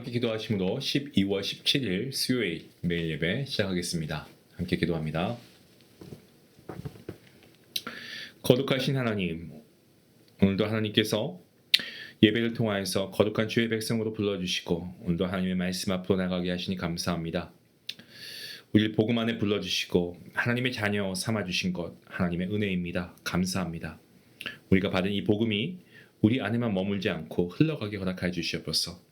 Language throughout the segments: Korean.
함께 기도하심으로 12월 17일 수요일 매일 예배 시작하겠습니다. 함께 기도합니다. 거룩하신 하나님, 오늘도 하나님께서 예배를 통하여서 거룩한 주의 백성으로 불러주시고 오늘도 하나님의 말씀 앞으로 나가게 하시니 감사합니다. 우리를 복음 안에 불러주시고 하나님의 자녀 삼아주신 것 하나님의 은혜입니다. 감사합니다. 우리가 받은 이 복음이 우리 안에만 머물지 않고 흘러가게 허락하여 주시옵소서.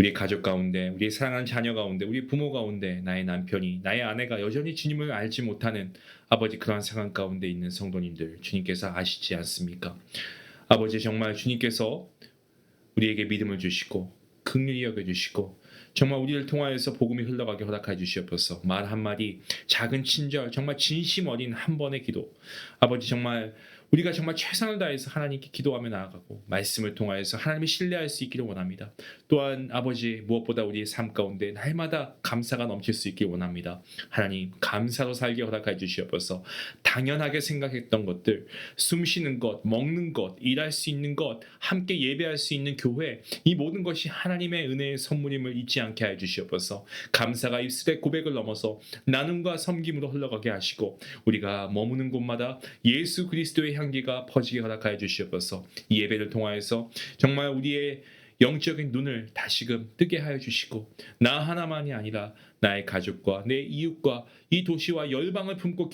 우리 가족 가운데, 우리 사랑하는 자녀 가운데, 우리 부모 가운데 나의 남편이, 나의 아내가 여전히 주님을 알지 못하는 아버지 그러한 상황 가운데 있는 성도님들 주님께서 아시지 않습니까? 아버지 정말 주님께서 우리에게 믿음을 주시고 긍휼히 여겨주시고 정말 우리를 통하여서 복음이 흘러가게 허락하여 주시옵소서. 말 한마디, 작은 친절, 정말 진심 어린 한 번의 기도, 아버지 정말 우리가 정말 최선을 다해서 하나님께 기도하며 나아가고 말씀을 통하여서 하나님을 신뢰할 수 있기를 원합니다. 또한 아버지 무엇보다 우리의 삶 가운데 날마다 감사가 넘칠 수 있기를 원합니다. 하나님 감사로 살게 허락하여 주시옵소서. 당연하게 생각했던 것들, 숨 쉬는 것, 먹는 것, 일할 수 있는 것, 함께 예배할 수 있는 교회, 이 모든 것이 하나님의 은혜의 선물임을 잊지 않게 하여 주시옵소서. 감사가 입술의 고백을 넘어서 나눔과 섬김으로 흘러가게 하시고 우리가 머무는 곳마다 예수 그리스도의 향기가 퍼지게 허락하여 주시옵소서. 이 예배를 통하여서 정말 우리의 영적인 눈을 다시금 뜨게 하여 주시고 나 하나만이 아니라 나의 가족과 내 이웃과 이 도시와 열방을 품고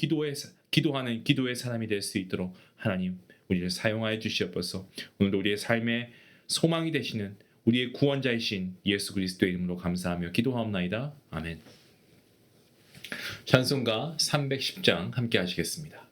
기도하는 기도의 사람이 될 수 있도록 하나님 우리를 사용하여 주시옵소서. 오늘도 우리의 삶의 소망이 되시는 우리의 구원자이신 예수 그리스도의 이름으로 감사하며 기도하옵나이다. 아멘. 찬송가 310장 함께 하시겠습니다.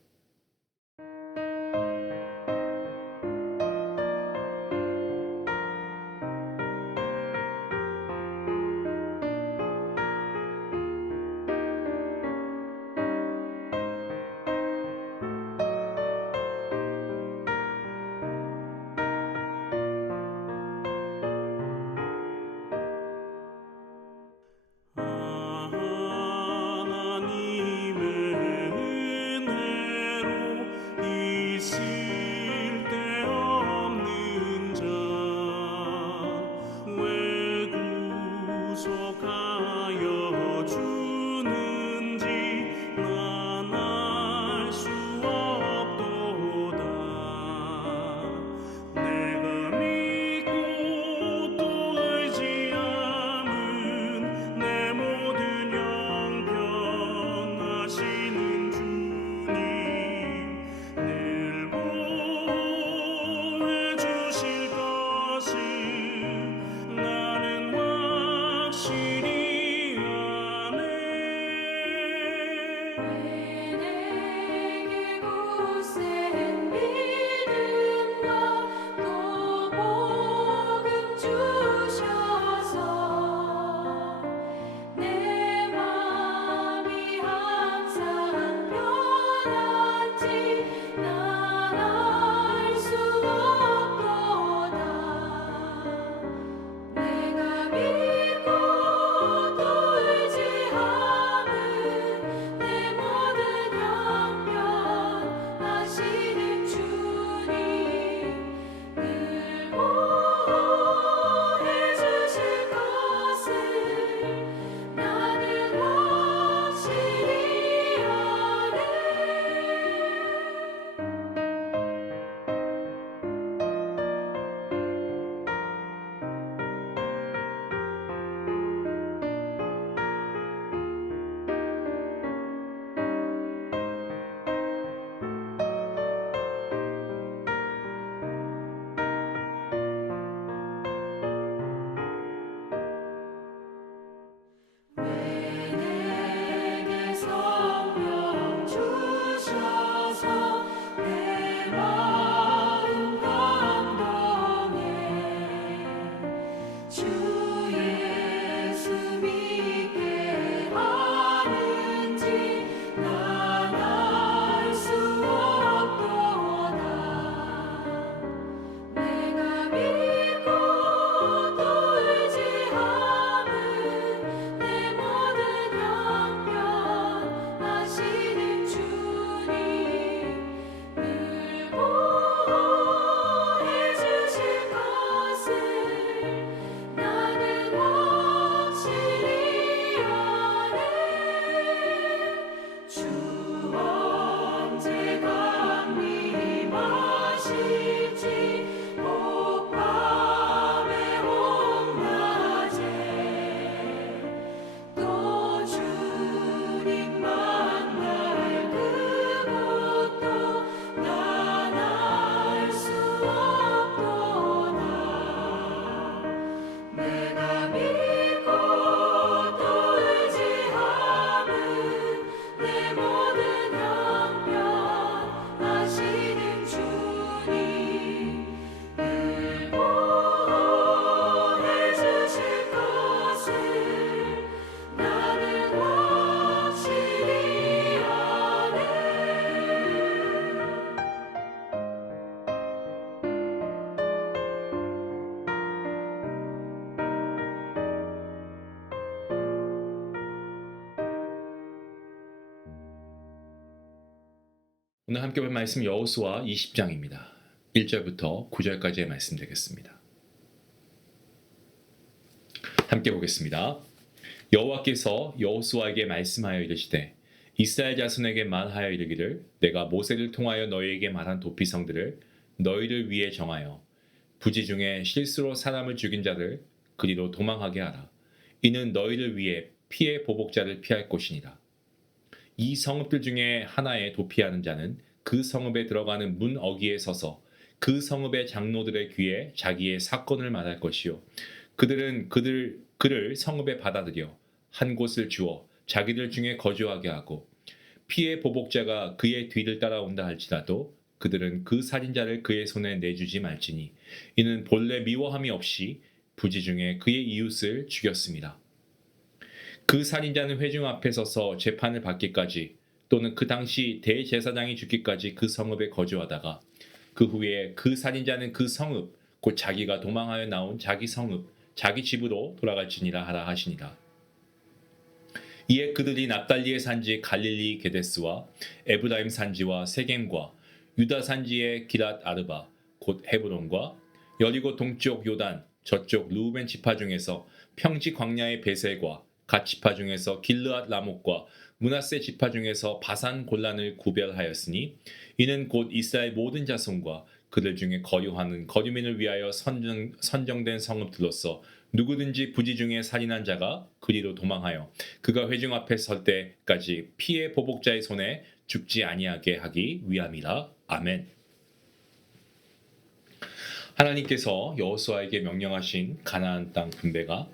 오늘 함께 볼 말씀 여호수아 20장입니다. 1절부터 9절까지의 말씀 되겠습니다. 함께 보겠습니다. 여호와께서 여호수아에게 말씀하여 이르시되 이스라엘 자손에게 말하여 이르기를 내가 모세를 통하여 너희에게 말한 도피성들을 너희를 위해 정하여 부지 중에 실수로 사람을 죽인 자를 그리로 도망하게 하라. 이는 너희를 위해 피의 보복자를 피할 곳이니라. 이 성읍들 중에 하나에 도피하는 자는 그 성읍에 들어가는 문 어귀에 서서 그 성읍의 장로들의 귀에 자기의 사건을 말할 것이요 그들은 그를 성읍에 받아들여 한 곳을 주어 자기들 중에 거주하게 하고 피의 보복자가 그의 뒤를 따라온다 할지라도 그들은 그 살인자를 그의 손에 내주지 말지니 이는 본래 미워함이 없이 부지 중에 그의 이웃을 죽였습니다. 그 살인자는 회중 앞에 서서 재판을 받기까지 또는 그 당시 대제사장이 죽기까지 그 성읍에 거주하다가 그 후에 그 살인자는 그 성읍 곧 자기가 도망하여 나온 자기 성읍 자기 집으로 돌아갈지니라 하라 하시니라. 이에 그들이 납달리의 산지 갈릴리 게데스와 에브라임 산지와 세겜과 유다 산지의 기랏 아르바 곧 헤브론과 여리고 동쪽 요단 저쪽 루벤 지파 중에서 평지 광야의 베셀과 갓 지파 중에서 길르앗 라목과 므낫세 지파 중에서 바산 골란을 구별하였으니 이는 곧 이스라엘 모든 자손과 그들 중에 거류하는 거류민을 위하여 선정된 성읍들로서 누구든지 부지 중에 살인한 자가 그리로 도망하여 그가 회중 앞에 설 때까지 피의 보복자의 손에 죽지 아니하게 하기 위함이라. 아멘. 하나님께서 여호수아에게 명령하신 가나안 땅 분배가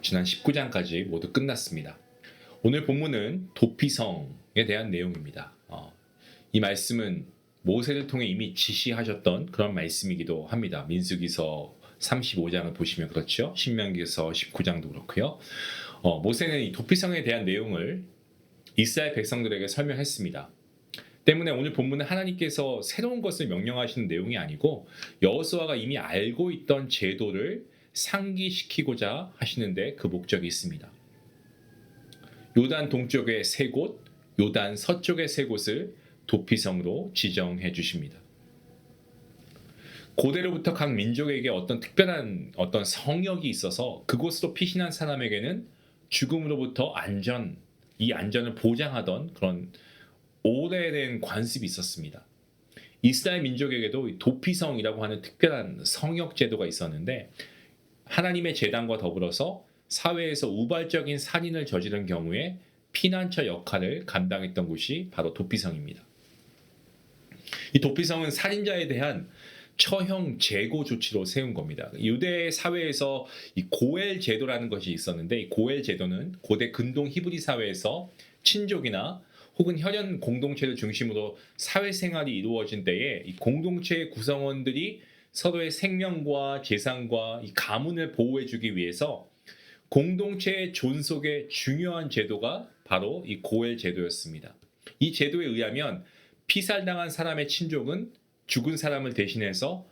지난 19장까지 모두 끝났습니다. 오늘 본문은 도피성에 대한 내용입니다. 이 말씀은 모세를 통해 이미 지시하셨던 그런 말씀이기도 합니다. 민수기서 35장을 보시면 그렇죠. 신명기서 19장도 그렇고요. 모세는 이 도피성에 대한 내용을 이스라엘 백성들에게 설명했습니다. 때문에 오늘 본문은 하나님께서 새로운 것을 명령하시는 내용이 아니고 여호수아가 이미 알고 있던 제도를 상기시키고자 하시는데 그 목적이 있습니다. 요단 동쪽의 세 곳, 요단 서쪽의 세 곳을 도피성으로 지정해 주십니다. 고대로부터 각 민족에게 어떤 특별한 어떤 성역이 있어서 그곳으로 피신한 사람에게는 죽음으로부터 이 안전을 보장하던 그런 오래된 관습이 있었습니다. 이스라엘 민족에게도 도피성이라고 하는 특별한 성역 제도가 있었는데 하나님의 제단과 더불어서 사회에서 우발적인 살인을 저지른 경우에 피난처 역할을 감당했던 곳이 바로 도피성입니다. 이 도피성은 살인자에 대한 처형 재고 조치로 세운 겁니다. 유대 사회에서 이 고엘 제도라는 것이 있었는데 이 고엘 제도는 고대 근동 히브리 사회에서 친족이나 혹은 혈연 공동체를 중심으로 사회생활이 이루어진 때에 이 공동체의 구성원들이 서로의 생명과 재산과 이 가문을 보호해주기 위해서 공동체의 존속에 중요한 제도가 바로 이 고엘 제도였습니다. 이 제도에 의하면 피살당한 사람의 친족은 죽은 사람을 대신해서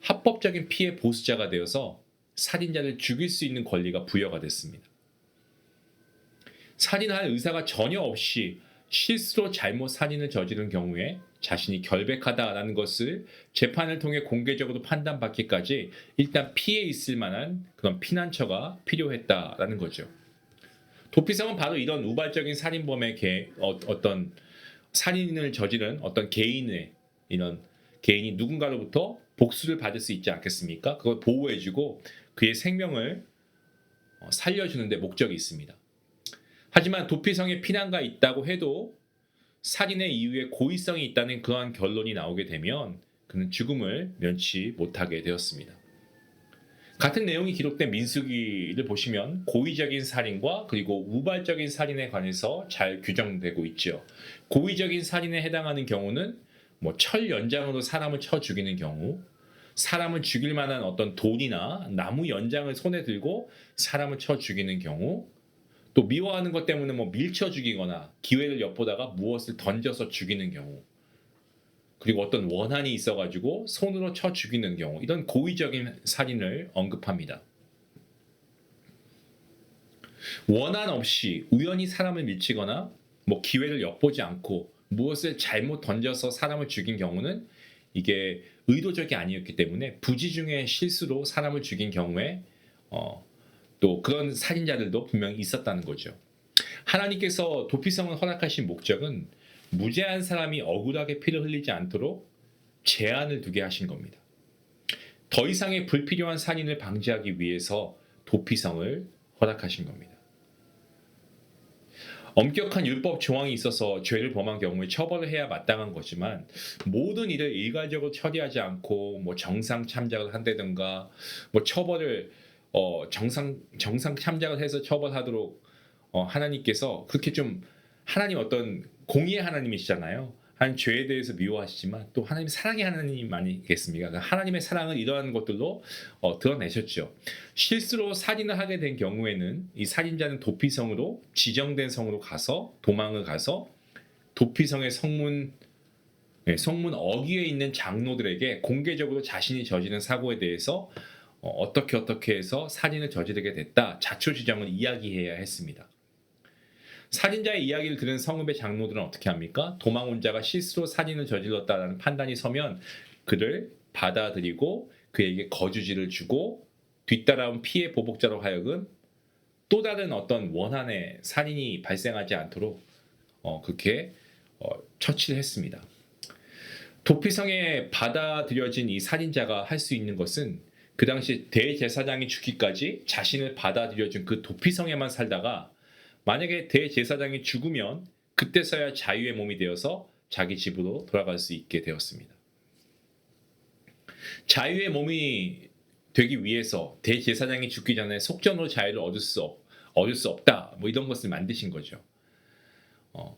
합법적인 피해 보수자가 되어서 살인자를 죽일 수 있는 권리가 부여가 됐습니다. 살인할 의사가 전혀 없이 실수로 잘못 살인을 저지른 경우에 자신이 결백하다라는 것을 재판을 통해 공개적으로 판단받기까지 일단 피해 있을 만한 그런 피난처가 필요했다라는 거죠. 도피성은 바로 이런 우발적인 살인범의 어떤 살인을 저지른 어떤 개인이 누군가로부터 복수를 받을 수 있지 않겠습니까? 그걸 보호해주고 그의 생명을 살려주는 데 목적이 있습니다. 하지만 도피성에 피난가 있다고 해도 살인의 이유에 고의성이 있다는 그러한 결론이 나오게 되면 그는 죽음을 면치 못하게 되었습니다. 같은 내용이 기록된 민수기를 보시면 고의적인 살인과 그리고 우발적인 살인에 관해서 잘 규정되고 있죠. 고의적인 살인에 해당하는 경우는 철 연장으로 사람을 쳐 죽이는 경우, 사람을 죽일 만한 어떤 돌이나 나무 연장을 손에 들고 사람을 쳐 죽이는 경우, 또 미워하는 것 때문에 밀쳐 죽이거나 기회를 엿보다가 무엇을 던져서 죽이는 경우, 그리고 어떤 원한이 있어가지고 손으로 쳐 죽이는 경우, 이런 고의적인 살인을 언급합니다. 원한 없이 우연히 사람을 밀치거나 기회를 엿보지 않고 무엇을 잘못 던져서 사람을 죽인 경우는 이게 의도적이 아니었기 때문에 부지 중에 실수로 사람을 죽인 경우에 또 그런 살인자들도 분명히 있었다는 거죠. 하나님께서 도피성을 허락하신 목적은 무죄한 사람이 억울하게 피를 흘리지 않도록 제한을 두게 하신 겁니다. 더 이상의 불필요한 살인을 방지하기 위해서 도피성을 허락하신 겁니다. 엄격한 율법 조항이 있어서 죄를 범한 경우에 처벌을 해야 마땅한 거지만 모든 일을 일괄적으로 처리하지 않고 정상 참작을 한다든가 처벌을 정상 참작을 해서 처벌하도록 하나님께서 그렇게 좀 하나님 어떤 공의의 하나님이시잖아요. 한 죄에 대해서 미워하시지만 또 하나님 사랑의 하나님 아니겠습니까? 그러니까 하나님의 사랑을 이러한 것들로 드러내셨죠. 실수로 살인을 하게 된 경우에는 이 살인자는 도피성으로 지정된 성으로 가서 도망을 가서 도피성의 성문 어귀에 있는 장로들에게 공개적으로 자신이 저지른 사고에 대해서 어떻게 해서 살인을 저지르게 됐다 자초지정을 이야기해야 했습니다. 살인자의 이야기를 들은 성읍의 장로들은 어떻게 합니까? 도망 온 자가 실수로 살인을 저질렀다는 판단이 서면 그를 받아들이고 그에게 거주지를 주고 뒤따라온 피해 보복자로 하여금 또 다른 어떤 원한의 살인이 발생하지 않도록 그렇게 처치를 했습니다. 도피성에 받아들여진 이 살인자가 할 수 있는 것은 그 당시 대제사장이 죽기까지 자신을 받아들여준 그 도피성에만 살다가 만약에 대제사장이 죽으면 그때서야 자유의 몸이 되어서 자기 집으로 돌아갈 수 있게 되었습니다. 자유의 몸이 되기 위해서 대제사장이 죽기 전에 속전으로 자유를 얻을 수 없다 이런 것을 만드신 거죠.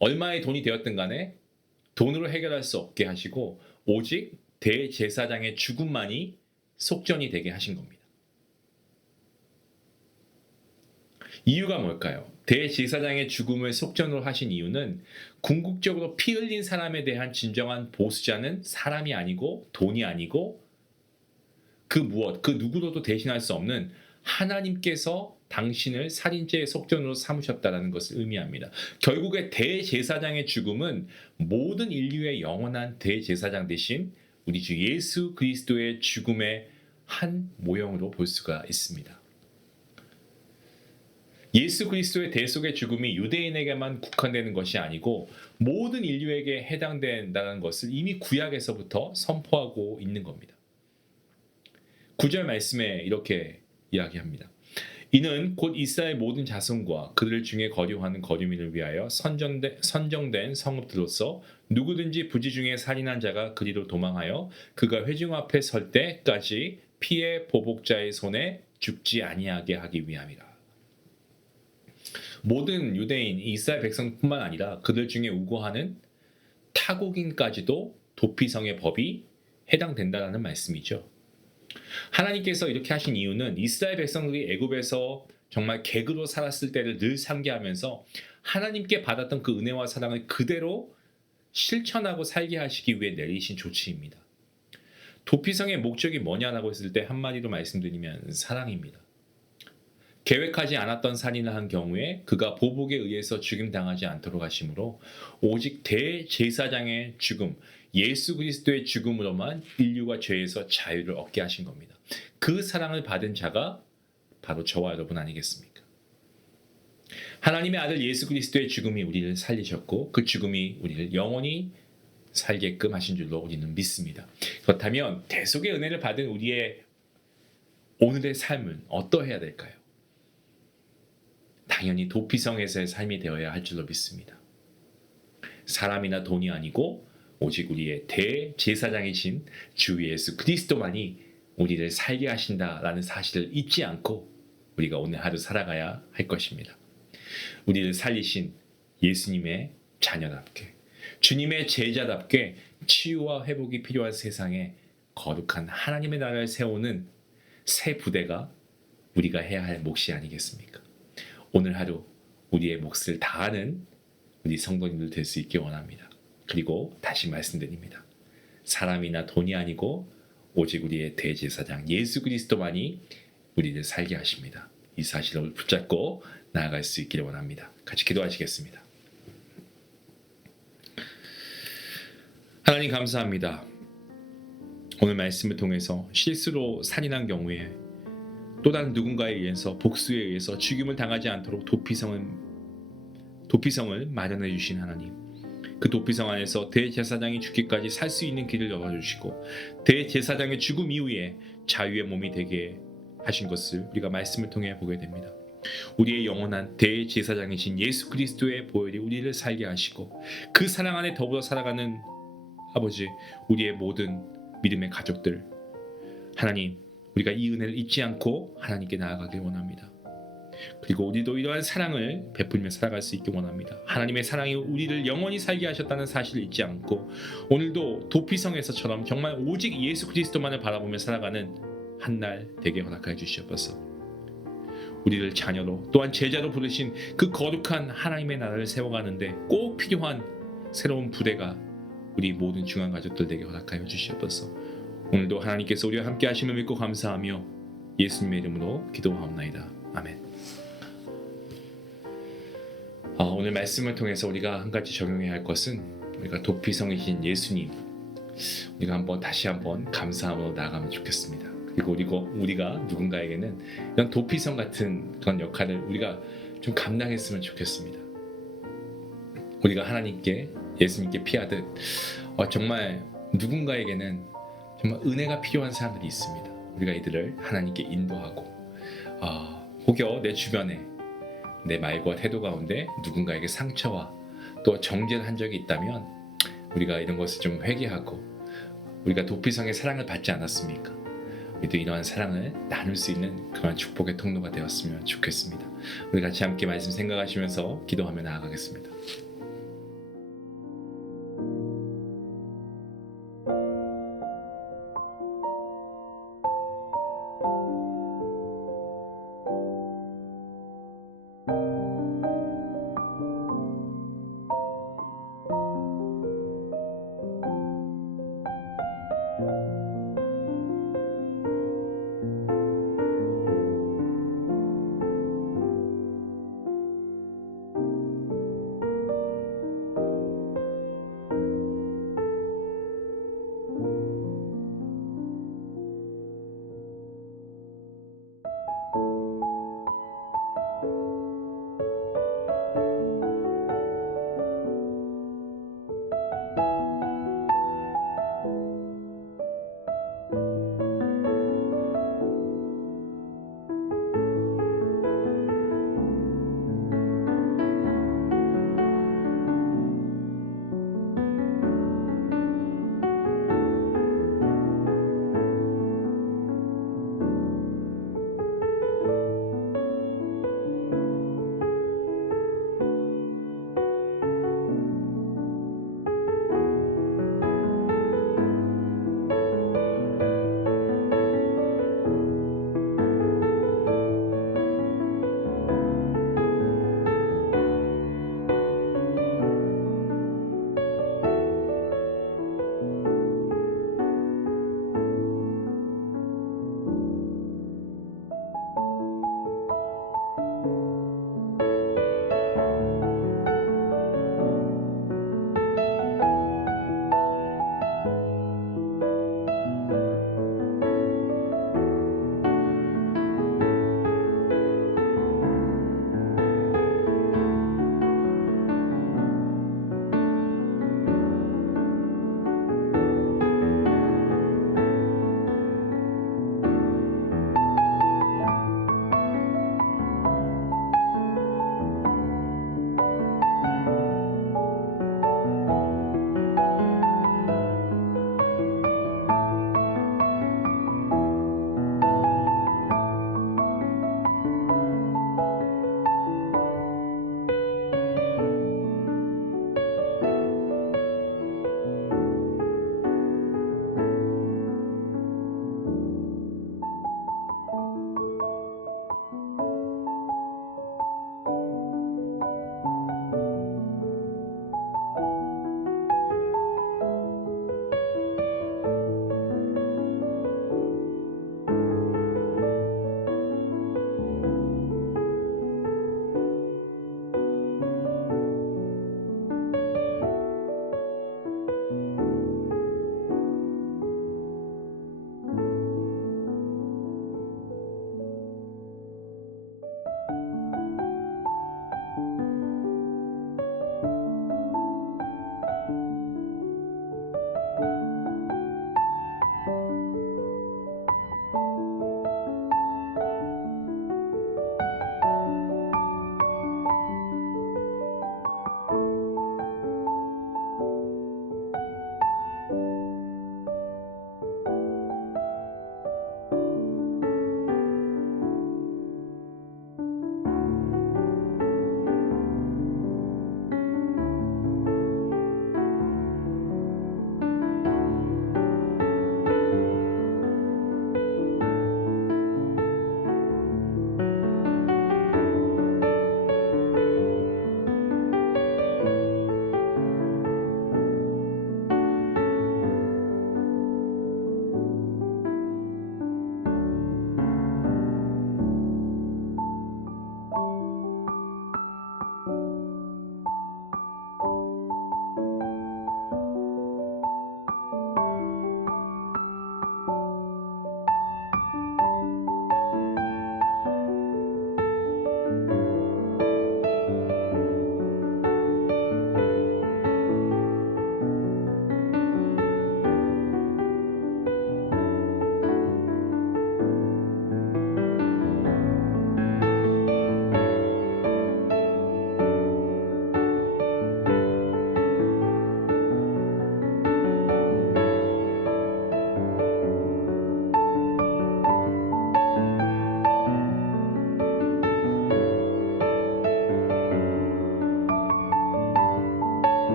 얼마의 돈이 되었든 간에 돈으로 해결할 수 없게 하시고 오직 대제사장의 죽음만이 속전이 되게 하신 겁니다. 이유가 뭘까요? 대제사장의 죽음을 속전으로 하신 이유는 궁극적으로 피 흘린 사람에 대한 진정한 보수자는 사람이 아니고 돈이 아니고 그 누구로도 대신할 수 없는 하나님께서 당신을 살인죄의 속전으로 삼으셨다는 것을 의미합니다. 결국에 대제사장의 죽음은 모든 인류의 영원한 대제사장 대신 우리 주 예수 그리스도의 죽음의 한 모형으로 볼 수가 있습니다. 예수 그리스도의 대속의 죽음이 유대인에게만 국한되는 것이 아니고 모든 인류에게 해당된다는 것을 이미 구약에서부터 선포하고 있는 겁니다. 9절 말씀에 이렇게 이야기합니다. 이는 곧 이스라엘 모든 자손과 그들 중에 거류하는 거류민을 위하여 선정된 성읍들로서 누구든지 부지 중에 살인한 자가 그리로 도망하여 그가 회중 앞에 설 때까지 피해 보복자의 손에 죽지 아니하게 하기 위함이라. 모든 유대인 이스라엘 백성뿐만 아니라 그들 중에 우고하는 타국인까지도 도피성의 법이 해당된다는 말씀이죠. 하나님께서 이렇게 하신 이유는 이스라엘 백성들이 애굽에서 정말 객으로 살았을 때를 늘 상기하면서 하나님께 받았던 그 은혜와 사랑을 그대로 실천하고 살게 하시기 위해 내리신 조치입니다. 도피성의 목적이 뭐냐라고 했을 때 한마디로 말씀드리면 사랑입니다. 계획하지 않았던 살인을 한 경우에 그가 보복에 의해서 죽임당하지 않도록 하심으로 오직 대제사장의 죽음, 예수 그리스도의 죽음으로만 인류가 죄에서 자유를 얻게 하신 겁니다. 그 사랑을 받은 자가 바로 저와 여러분 아니겠습니까? 하나님의 아들 예수 그리스도의 죽음이 우리를 살리셨고 그 죽음이 우리를 영원히 살게끔 하신 줄로 우리는 믿습니다. 그렇다면 대속의 은혜를 받은 우리의 오늘의 삶은 어떠해야 될까요? 당연히 도피성에서의 삶이 되어야 할 줄로 믿습니다. 사람이나 돈이 아니고 오직 우리의 대제사장이신 주 예수 그리스도만이 우리를 살게 하신다라는 사실을 잊지 않고 우리가 오늘 하루 살아가야 할 것입니다. 우리를 살리신 예수님의 자녀답게 주님의 제자답게 치유와 회복이 필요한 세상에 거룩한 하나님의 나라를 세우는 새 부대가 우리가 해야 할 몫이 아니겠습니까? 오늘 하루 우리의 몫을 다하는 우리 성도님들 될 수 있기 원합니다. 그리고 다시 말씀드립니다. 사람이나 돈이 아니고 오직 우리의 대제사장 예수 그리스도만이 우리를 살게 하십니다. 이 사실을 붙잡고 나아갈 수 있기를 원합니다. 같이 기도하시겠습니다. 하나님 감사합니다. 오늘 말씀을 통해서 실수로 살인한 경우에 또 다른 누군가에 의해서 복수에 의해서 죽임을 당하지 않도록 도피성을 마련해 주신 하나님. 그 도피성 안에서 대제사장이 죽기까지 살 수 있는 길을 열어주시고 대제사장의 죽음 이후에 자유의 몸이 되게 하신 것을 우리가 말씀을 통해 보게 됩니다. 우리의 영원한 대제사장이신 예수 그리스도의 보혈이 우리를 살게 하시고 그 사랑 안에 더불어 살아가는 아버지, 우리의 모든 믿음의 가족들, 하나님, 우리가 이 은혜를 잊지 않고 하나님께 나아가길 원합니다. 그리고 우리도 이러한 사랑을 베풀며 살아갈 수 있길 원합니다. 하나님의 사랑이 우리를 영원히 살게 하셨다는 사실을 잊지 않고 오늘도 도피성에서처럼 정말 오직 예수 그리스도만을 바라보며 살아가는 한 날 되게 허락하여 주시옵소서. 우리를 자녀로 또한 제자로 부르신 그 거룩한 하나님의 나라를 세워가는데 꼭 필요한 새로운 부대가 우리 모든 중앙 가족들 되게 허락하여 주시옵소서. 오늘도 하나님께서 우리와 함께 하심을 믿고 감사하며 예수님의 이름으로 기도하옵나이다. 아멘. 오늘 말씀을 통해서 우리가 한 가지 적용해야 할 것은 우리가 도피성이신 예수님, 우리가 다시 한번 감사함으로 나아가면 좋겠습니다. 그리고 우리가 누군가에게는 이런 도피성 같은 그런 역할을 우리가 좀 감당했으면 좋겠습니다. 우리가 하나님께 예수님께 피하듯 정말 누군가에게는 정말 은혜가 필요한 사람들이 있습니다. 우리가 이들을 하나님께 인도하고 혹여 내 주변에 내 말과 태도 가운데 누군가에게 상처와 또 정죄를 한 적이 있다면 우리가 이런 것을 좀 회개하고 우리가 도피성의 사랑을 받지 않았습니까? 우리도 이러한 사랑을 나눌 수 있는 그런 축복의 통로가 되었으면 좋겠습니다. 우리 같이 함께 말씀 생각하시면서 기도하며 나아가겠습니다.